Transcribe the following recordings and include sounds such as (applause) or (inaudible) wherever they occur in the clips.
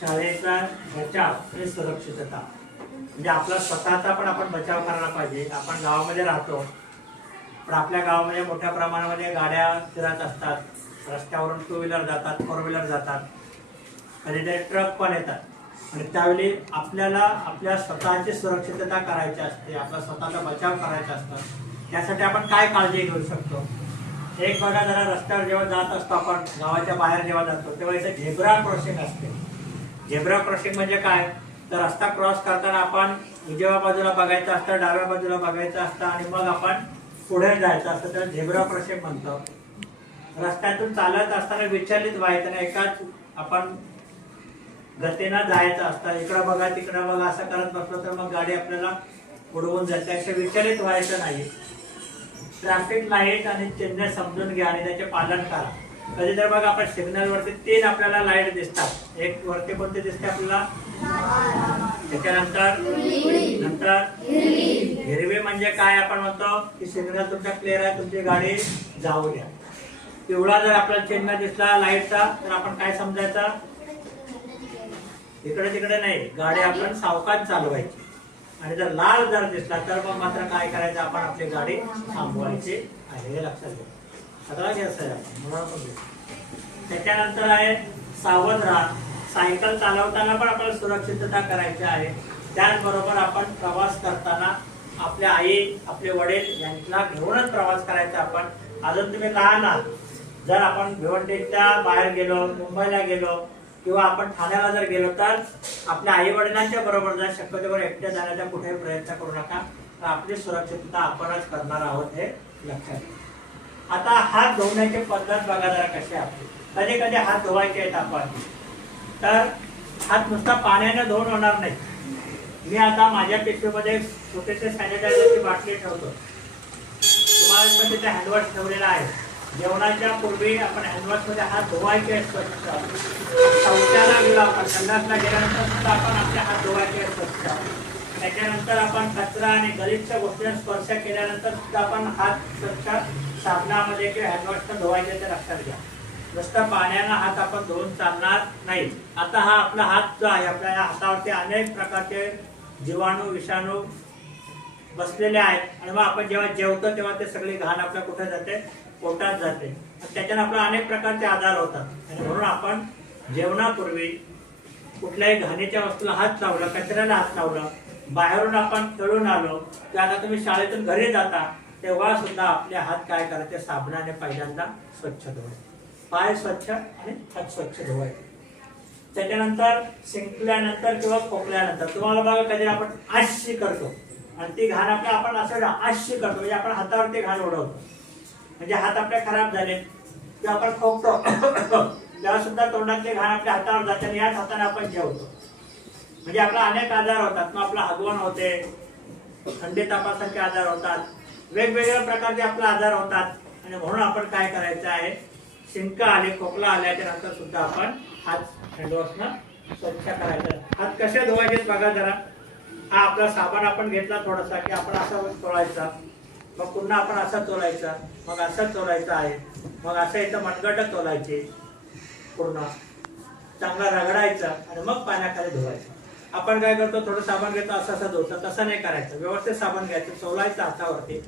शाळेचा बचाव हे सुरक्षितता. म्हणजे आपला स्वतःचा पण आपण बचाव करायला पाहिजे. आपण गावामध्ये राहतो. पण आपल्या गावामध्ये मोठ्या प्रमाणामध्ये गाड्या फिरत असतात. रस्त्यावरून टू व्हीलर जातात फोर व्हीलर जातात. कधीतरी ट्रक पण येतात. आणि त्यावेळी आपल्याला आपल्या स्वतःची सुरक्षितता करायची असते. आपला स्वतःचा बचाव करायचा असतो. त्यासाठी आपण काय काळजी घेऊ शकतो? एक बघा जरा रस्त्यावर जेव्हा जात असतो आपण गावाच्या बाहेर जेव्हा जातो तेव्हा इथे झेब्रा क्रॉसिंग असते. झेब्रा क्रॉसिंग म्हणजे काय? तर रस्ता क्रॉस करताना आपण उजव्या बाजूला बघायचं असतं डाव्या बाजूला बघायचं असतं आणि मग आपण पुढे जायचं असतं. तर झेब्रा क्रॉसिंग म्हणतो. रस्त्यातून चालत असताना विचलित व्हायचं नाही. एकाच आपण गतीनं जायचं असतं. इकडं बघा तिकडं बघा असं करत बसलो तर मग गाडी आपल्याला उडवून जाते. असं विचलित व्हायचं नाही. ट्रॅफिक लाइट आणि चिन्ह समजून घ्या आणि त्याचे पालन करा. कधी तर बघा आपण सिग्नल वरती तीन आपल्याला लाइट दिसतात. एक वरती कोणते दिसते आपल्याला? त्याच्यानंतर नंतर हिरवी म्हणजे काय आपण म्हणतो? की सिग्नल तुमचा क्लिअर आहे तुमची गाडी जाऊ द्या. पिवळा जर आपल्याला चिन्ह दिसला लाईटचा तर आपण काय समजायचा? इकडे तिकडे नाही. गाडी आपण सावकाश चालवायची. आणि जर लाल जर दिसला तर मग मात्र काय करायचं? आपण आपली गाडी थांबवायची आहे हे लक्षात घ्या. सगळा घ्यायचं आहे आपण. म्हणून त्याच्यानंतर आहे सावध राहा. सायकल चालवताना पण आपल्याला सुरक्षितता करायची आहे. त्याचबरोबर आपण प्रवास करताना आपल्या आई आपले वडील यांना घेऊनच प्रवास करायचा आपण. अजून तुम्ही लहान आहात. जर आपण भिवंडीच्या बाहेर गेलो मुंबईला गेलो किंवा आपण ठाण्याला जर गेलो तर आपल्या आई वडिलांच्या बरोबर जर शक्यतेवर एकट्या जाण्याचा कुठेही प्रयत्न करू नका. तर आपली सुरक्षितता आपणच करणार आहोत हे लक्षात आता हात धुवण्याची पद्धत बघा जरा कशी आपली. कधी कधी हात धुवायचे आहेत आपण. तर हात नुसता पाण्याने धुवून होणार नाही. मी आता माझ्या पिशवीमध्ये छोटेसे सॅनिटायझरची बाटली ठेवतो. तुम्हाला पण तिथे हँडवॉश ठेवलेला आहे. जेवणाच्या पूर्वी आपण हँडवॉशमध्ये हात धुवायचे स्वच्छ शौचाला गेलो आपण संडासला गेल्यानंतर सुद्धा आपण आपले हात धुवायचे स्वच्छ त्याच्यानंतर आपण कचरा आणि गलिच्छ गोष्टींना स्पर्श केल्यानंतर सुद्धा आपण हात स्वच्छ साबणामध्ये किंवा हँडवॉशनं धुवायचे ते लक्षात घ्या. नुसतं पाण्यानं हात आपण धुवून चालणार नाही. आता हा आपला हात जो आहे आपल्या या हातावरती अनेक प्रकारचे जीवाणू विषाणू बसलेले आहेत. आणि मग आपण जेव्हा जेवतो तेव्हा ते सगळी घाण आपल्या कुठे जाते? पोटात जाते. त्याच्याने आपल्या अनेक प्रकारचे आजार होतात. आणि म्हणून आपण जेवणापूर्वी कुठल्याही घाणीच्या वस्तूला हात लावला कचऱ्याला हात लावला बाहेरून आपण तळून आलो की आता तुम्ही शाळेतून घरी जाता तेव्हा सुद्धा आपले हात काय करायचे? साबणाने पहिल्यांदा स्वच्छ धुवायचे पाय स्वच्छ आणि हात स्वच्छ धुवायचे त्याच्यानंतर शिंकल्यानंतर किंवा खोकल्यानंतर तुम्हाला बघा कधी आपण आशी करतो. आणि ती घाण आपल्या आपण असं आशी करतो. म्हणजे आपण हातावरती घाण उडवतो. म्हणजे हात आपले खराब झाले. किंवा आपण खोकतो. (coughs) तेव्हा सुद्धा तोंडातले घाण आपल्या हातावर जाते आणि याच हाताने आपण जेवतो. म्हणजे आपला अनेक आजार होतात. मग आपला हगवण होते. थंडी तापासारखे आजार होतात. वेगवेगळ्या प्रकारचे आपले आजार होतात. आणि म्हणून आपण काय करायचं आहे? शिंक आले खोकला आल्याच्यानंतर सुद्धा आपण हात हँडवॉशनं स्वच्छ करायचा. हात कसे धुवायचे बघा जरा. हा आपला साबण आपण घेतला थोडासा की आपण असा चोळायचा मग पुन्हा आपण असा चोलायचा मग असं चोलायचा आहे मग असं इथं मनगट चोलायचे. पूर्ण. चांगला रगडायचा आणि मग पाण्याखाली धुवायचं. आपण काय करतो थोडं साबण घेतो असं असं धुतो तसं नाही करायचं. व्यवस्थित साबण घ्यायचं चोलायचं हातावरती.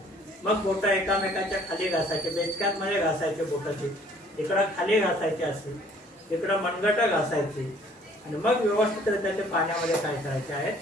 मग बोटं एकामेकांच्या खाली घासायचे बेचक्यात मध्ये घासायचे बोटाचे. इकडं खाली घासायचे असे इकडं मनगट घासायचे. आणि मग व्यवस्थित ते पाण्यामध्ये काय करायचे आहेत?